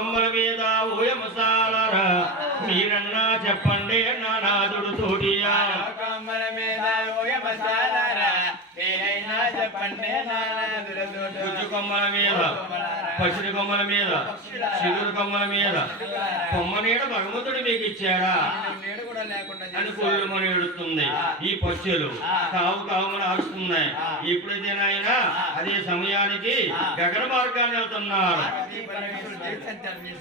మీద ఊయమసాలరా మీరన్నా చెప్పండి నానాదుడు తోటియా కొమ్మల మీద ఊయమసాలరా మీరైనా చెప్పండి నానాదుడు తోటి గుజ్జు కొమ్మల మీద పసిడి కొమ్మల మీద చిగురు కొమ్మల మీద కొమ్మ నీడ భగవంతుడు మీకు ఇచ్చాడా అని కొల్లుమని ఎడుతుంది. ఈ పచ్చులు కావు కావుమని ఆడుస్తున్నాయి. ఎప్పుడైతే నాయన అదే సమయానికి గగన మార్గాన్ని వెళ్తున్నారు.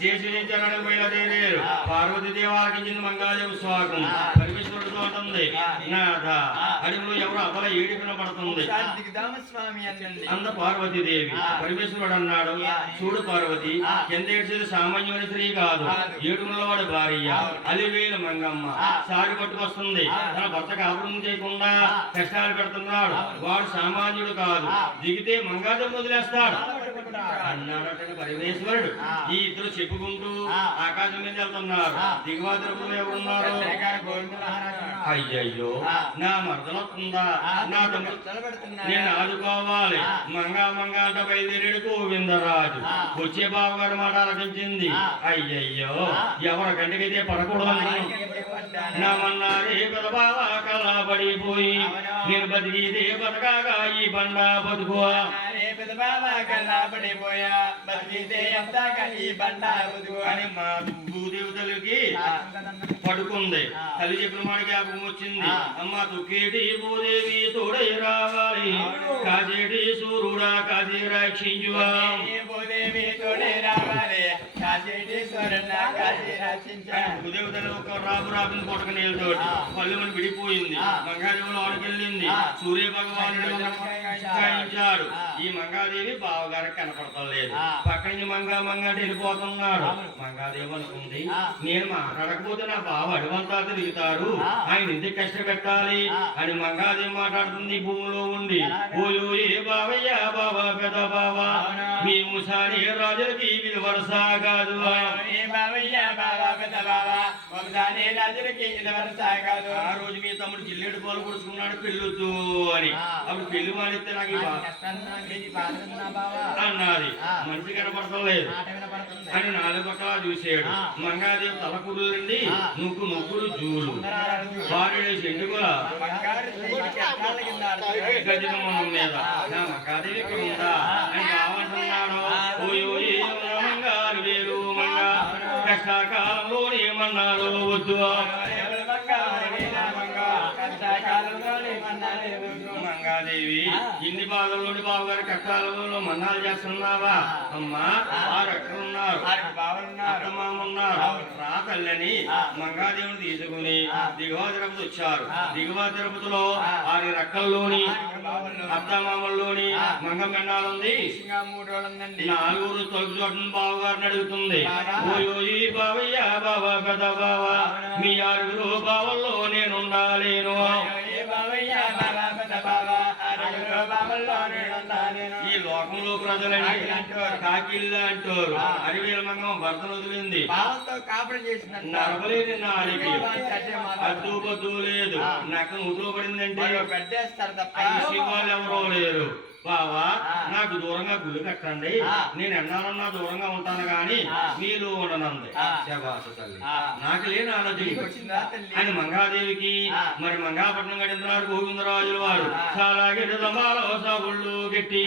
దేశించడానికి బయలుదేరారు. పార్వతీ దేవాలకించిన మంగాదేవి స్వాగం పరమేశ్వరుడితో ఉంటుంది. నాథ అడుగులో ఎవరు అబల ఏడుకున పడుతుంది. అంత పార్వతీదేవి పరమేశ్వరుడు అన్నాడు, చూడు పార్వతి, ఎందేసేది సామాన్యమైన స్త్రీ కాదు, ఏడుగుల వాడి భార్య అలివేలు మంగమ్మ సారి పట్టుకొస్తుంది. తన భర్త కాపురం చేయకుండా కష్టాలు పెడుతున్నాడు. వాడు సామాన్యుడు కాదు, దిగితే మంగాదేవి వదిలేస్తాడు అన్నాడు పరమేశ్వరుడు. ఈ ఇద్దరు చెప్పుకుంటూ ఆకాశం మీద వెళ్తున్నారు. దిగువాతులు ఎవరున్నారు? అయ్యయ్యో, నా మర్దనొస్తుందా, నా నేను ఆదుకోవాలి. మంగా మంగాట బయలుదేరాడు గోవిందరాజు. వచ్చే బాబు గారి మాట ఆలకించింది. అయ్యయ్యో, ఎవరి కంటికైతే పడకూడదు నామన్నారే పెద బాబా కలా పడిపోయి నేను బతికితే బతకాగా ఈ బండ బతుకు అని మా భూదేవతలకి పడుకుంది. తల్లి చెప్పిన మాట జ్ఞాపకం వచ్చింది. అమ్మ తుక్కేటి భూదేవి తోడై రావాలి, కాజేటి సూర్యుడా కాజీ రక్షించువా. భూదేవతలు ఒక రాబు రాబిని పొట్టక నీళ్ళతో పళ్ళు మన విడిపోయింది. మంగాదేవులు ఆడుకెళ్ళింది. సూర్య భగవానుడు గాయించాడు. ఈ మంగాదేవి బావగారికి కనపడతలేదు. పక్క నుంచి మంగా మంగాటి వెళ్ళిపోతున్నాడు. మంగాదేవి అనుకుంది, నేను మాట్లాడకపోతే నా బావ అడవంతా తిరుగుతారు, ఆయన ఎందుకు కష్టపెట్టాలి అని మంగాదేవి మాట్లాడుతుంది. భూమిలో ఉండి ఓయో ఏ బావయ్య బావ పెద్ద బావ, మేము సారి రాజులకి ఇది వరుస కాదు. ఆ రోజు మీ తమ్ముడు జిల్లేడు పాలు పొడుచుకున్నాడు పెళ్ళొద్దు అని. అప్పుడు పెళ్లి మానేస్తే నాకు అన్నది. మనిషి కనపడతలేదు అని నాలుగు పక్కల చూసాడు. మంగాదేవి తలకుడుండి నువ్వు నొక్కుడు జూలు భార్య చెండుగుల గజమనం మీద నా మంగాదేవి ఇక్కడ ఉందా అని కావాలంటున్నాడు. ఓయో మంగారు వేరు మంగా కష్టకాలంలో ఏమన్నాడు వద్దు. మంగాదేవి ఇన్ని బాధల్లోని బావగారి కష్టాలలో మన్నాలు చేస్తున్నావా అమ్మా? వారు ఎక్కడ ఉన్నారు? అత్తమామన్నారు. రా తల్లని మంగాదేవిని తీసుకుని దిగువ తిరుపతి వచ్చారు. దిగువ తిరుపతిలో వారి రెక్కల్లోని అత్తమామల్లోని మంగం మెండాలుంది. 4 తలుపు చోటను బావగారిని అడుగుతుంది. ఓయోయి బావయ్య బావ పెద్ద బావ, మీ 6 బావల్లో నేనుండాలేను. ఈ లోకంలో ప్రజలని కాకిల్లా అంటారు. అరివేల మంగం భర్తను వదిలింది. నరవలేని నాడికి అద్దు బద్దు లేదు. నక్క ఉద్దులో పడిందంటే శివాలు ఎవరో లేరు. బావా నాకు దూరంగా గుడి కట్టండి, నేను ఎన్నాళ్ళన్నా దూరంగా ఉంటాను గాని మీరు ఉండనంది. శబాసు తల్లి, నాకు లేని ఆలోచన అని మంగాదేవికి. మరి మంగాపట్నం కట్టింటున్నారు గోవిందరాజుల వారు. చాలా గిరి దంబాలో సాగుళ్ళు గట్టి,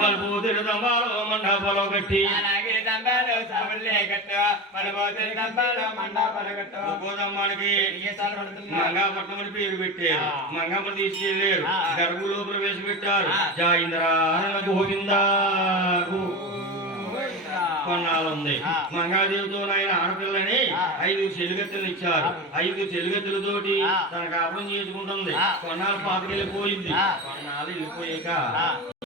మలుపు తిరి దంబాలో మండపలో గట్టి, గోదమ్మానికి మంగాపట్నం అని పేరు పెట్టారు. మంగమ్మ తీసుకెళ్లారు, గర్భులో ప్రవేశపెట్టారు. జాయింద్ర గోవిందా కొన్నాళ్ళుంది. మంగాదేవితో ఆయన ఆడపిల్లని 5 చెలుగెత్తులు ఇచ్చారు. 5 చెలుగెత్తులతోటి తన కాపురం చేసుకుంటుంది. కొన్నాళ్ళు పాతకెళ్ళిపోయింది. కొన్నాళ్ళు వెళ్ళిపోయాక